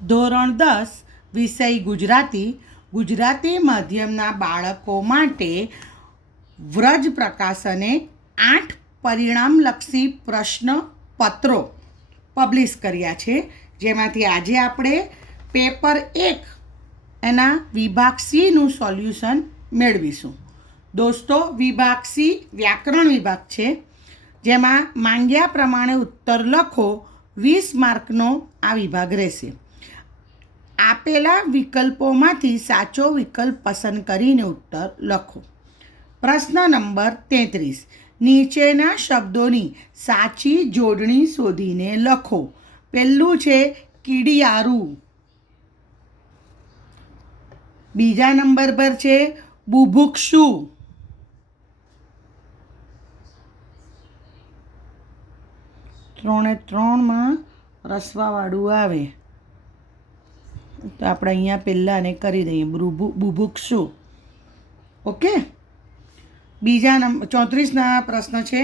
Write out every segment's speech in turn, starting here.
ધોરણ 10 વિષય ગુજરાતી માધ્યમના બાળકો માટે વ્રજ પ્રકાશને 8 પરિણામલક્ષી પ્રશ્નપત્રો પબ્લિશ કર્યા છે, જેમાંથી આજે આપણે પેપર 1 એના વિભાગ સીનું સોલ્યુશન મેળવીશું. દોસ્તો, વિભાગ સી વ્યાકરણ વિભાગ છે, જેમાં માંગ્યા પ્રમાણે ઉત્તર લખો. 20 માર્કનો આ વિભાગ રહેશે. આપેલા વિકલ્પોમાંથી સાચો વિકલ્પ પસંદ કરીને ઉત્તર લખો. પ્રશ્ન નંબર 33. નીચેના શબ્દોની સાચી જોડણી શોધીને લખો. પહેલું છે કીડિયારું. બીજા નંબર પર છે બુભુક્ષુ. ત્રણે ત્રણમાં રસવાવાળું આવે તો આપણે અહીંયા પહેલાં ને કરી દઈએ બુભુક્ષુ. ઓકે. બીજા નંબર 34ના પ્રશ્ન છે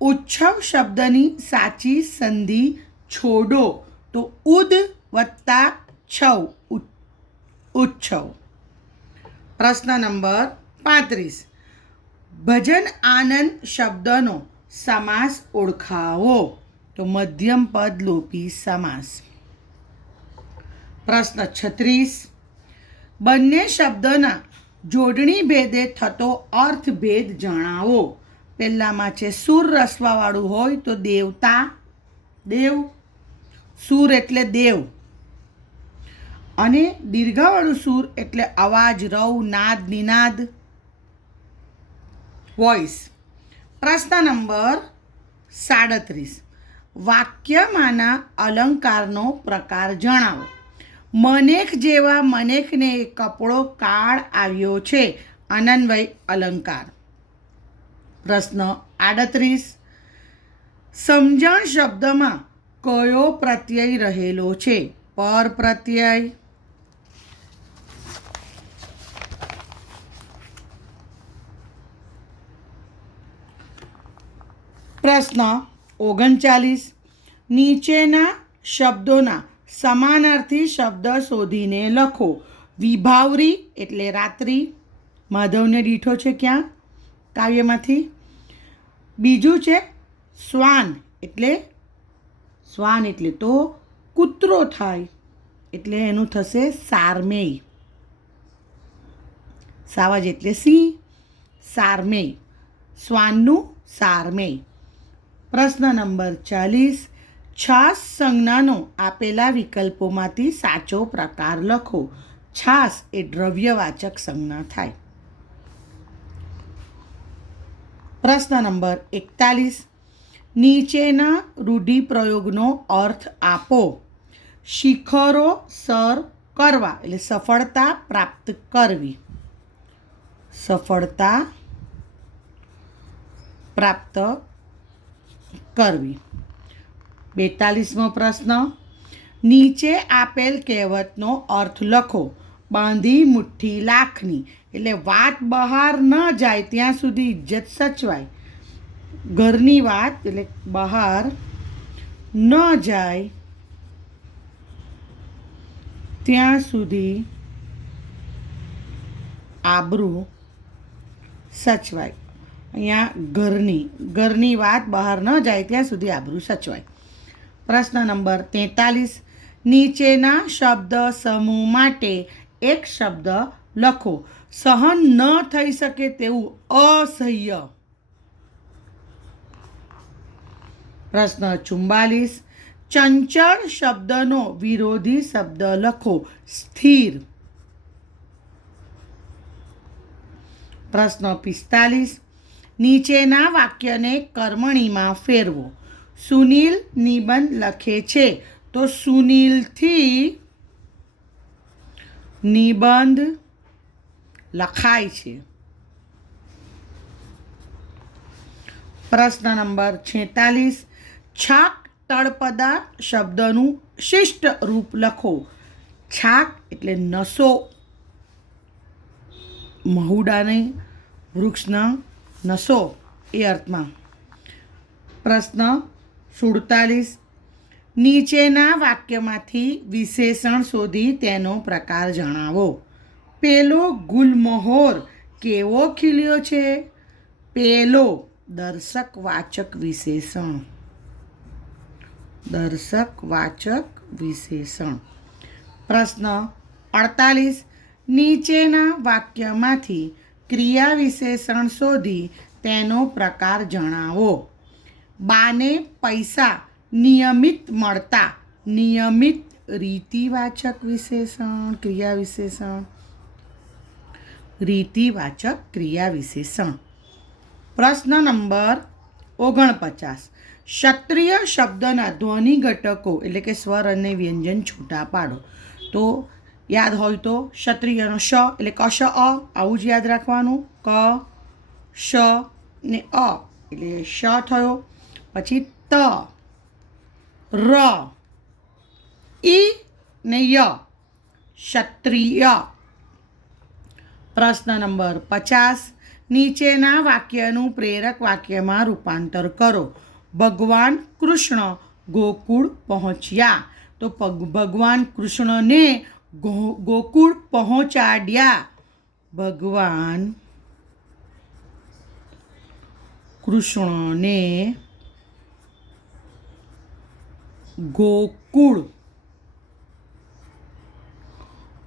ઉત્સવ શબ્દની સાચી સંધિ છોડો. તો ઉદ વત્તા છવ, ઉત્સવ. પ્રશ્ન નંબર 35. ભજન આનંદ શબ્દનો સમાસ ઓળખાવો. તો મધ્યમ પદ લોપી સમાસ. પ્રશ્ન 36. બંને શબ્દના જોડણી ભેદે થતો અર્થભેદ જણાવો. પહેલામાં છે સુર રસવાવાળું હોય તો દેવતા, દેવ. સુર એટલે દેવ, અને દીર્ઘાવાળું સુર એટલે અવાજ, રવ, નાદ, નિનાદ, વોઇસ. પ્રશ્ન નંબર 37. વાક્યમાંના અલંકારનો પ્રકાર જણાવો. મનેખ જેવા મનેખને કપડો કાળ આવ્યો છે, અનન્વય અલંકાર. પ્રશ્ન 38. સમજણ શબ્દમાં કયો પ્રત્યય રહેલો છે? પર પ્રત્યય. પ્રશ્ન 39. નીચેના શબ્દોના સમાનાર્થી શબ્દ શોધીને લખો. વિભાવરી એટલે રાત્રિ. માધવને દીઠો છે ક્યાં? કાવ્યમાંથી. બીજું છે શ્વાન એટલે તો કૂતરો થાય, એટલે એનું થશે સારમેય. સાવજ એટલે સિંહ, સારમેય. શ્વાનનું સારમેય. પ્રશ્ન નંબર 40. છાસ સંજ્ઞાનો આપેલા વિકલ્પોમાંથી સાચો પ્રકાર લખો. છાસ એ દ્રવ્યવાચક સંજ્ઞા થાય. પ્રશ્ન નંબર 41. નીચેના રૂઢિપ્રયોગનો અર્થ આપો. શિખરો સર કરવા એટલે સફળતા પ્રાપ્ત કરવી. સફળતા પ્રાપ્ત કરવી. 42મો પ્રશ્ન. નીચે આપેલ કહેવતનો અર્થ લખો. બાંધી મુઠ્ઠી લાખની એટલે વાત બહાર ન જાય ત્યાં સુધી ઇજ્જત સચવાય. ઘરની વાત એટલે બહાર ન જાય ત્યાં સુધી આબરૂ સચવાય. અહીંયા ઘરની વાત બહાર ન જાય ત્યાં સુધી આબરૂ સચવાય. પ્રશ્ન નંબર 43. નીચેના શબ્દ સમૂહ માટે એક શબ્દ લખો. સહન ન થઈ શકે તેવું અસહ્ય. પ્રશ્ન 44. ચંચળ શબ્દનો વિરોધી શબ્દ લખો. સ્થિર. પ્રશ્ન 45. નીચેના વાક્યને કર્મણીમાં ફેરવો. સુનિલ નિબંધ લખે છે, તો સુનિલથી નિબંધ લખાય છે. પ્રશ્ન નંબર 46. છાક તળપદા શબ્દનું શિષ્ટ રૂપ લખો. છાક એટલે નસો, મહુડાની વૃક્ષના નસો એ અર્થમાં. પ્રશ્ન 47. નીચેના વાક્યમાંથી વિશેષણ શોધી તેનો પ્રકાર જણાવો. પેલો ગુલમહોર કેવો ખીલ્યો છે? પેલો દર્શકવાચક વિશેષણ. દર્શકવાચક વિશેષણ. પ્રશ્ન 48. નીચેના વાક્યમાંથી ક્રિયા વિશેષણ શોધી તેનો પ્રકાર જણાવો. બાને પૈસા નિયમિત મળતા. નિયમિત રીતિવાચક વિશેષણ ક્રિયા વિશેષણ. રીતિવાચક ક્રિયા વિશેષણ. પ્રશ્ન નંબર 49. ક્ષત્રિય શબ્દના ધ્વનિ ઘટકો એટલે કે સ્વર અને વ્યંજન છૂટા પાડો. તો યાદ હોય તો ક્ષત્રિયનો શ એટલે કશ અ આવું જ યાદ રાખવાનું. ક શ ને અ એટલે શ થયો. પછી ત ર ઈ ને ય ક્ષત્રિય. પ્રશ્ન નંબર 50. નીચેના વાક્યનું પ્રેરક વાક્યમાં રૂપાંતર કરો. ભગવાન કૃષ્ણ ગોકુળ પહોંચ્યા. તો ભગવાન કૃષ્ણને ગોકુળ પહોંચાડ્યા. ભગવાન કૃષ્ણને ગોકુળ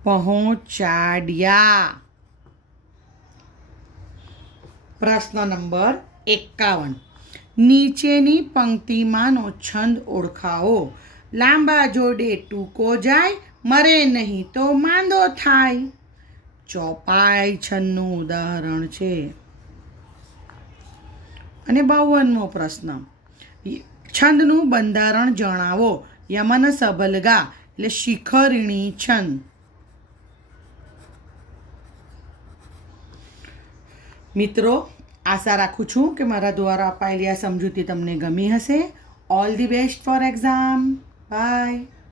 પહોંચાડ્યા. પ્રશ્ન નંબર 51. નીચેની પંક્તિમાંનો છંદ ઓળખાવો. લાંબા જોડે ટૂંકો જાય, મરે નહીં તો માંદો થાય. ચોપાઈ છંદનું ઉદાહરણ છે. અને 52મો પ્રશ્ન. છંદનું બંધારણ જણાવો. યમન સબલગા એટલે શિખરિણી છંદ. મિત્રો, આશા રાખું છું કે મારા દ્વારા અપાયેલી આ સમજૂતી તમને ગમી હશે. All the best for exam. By.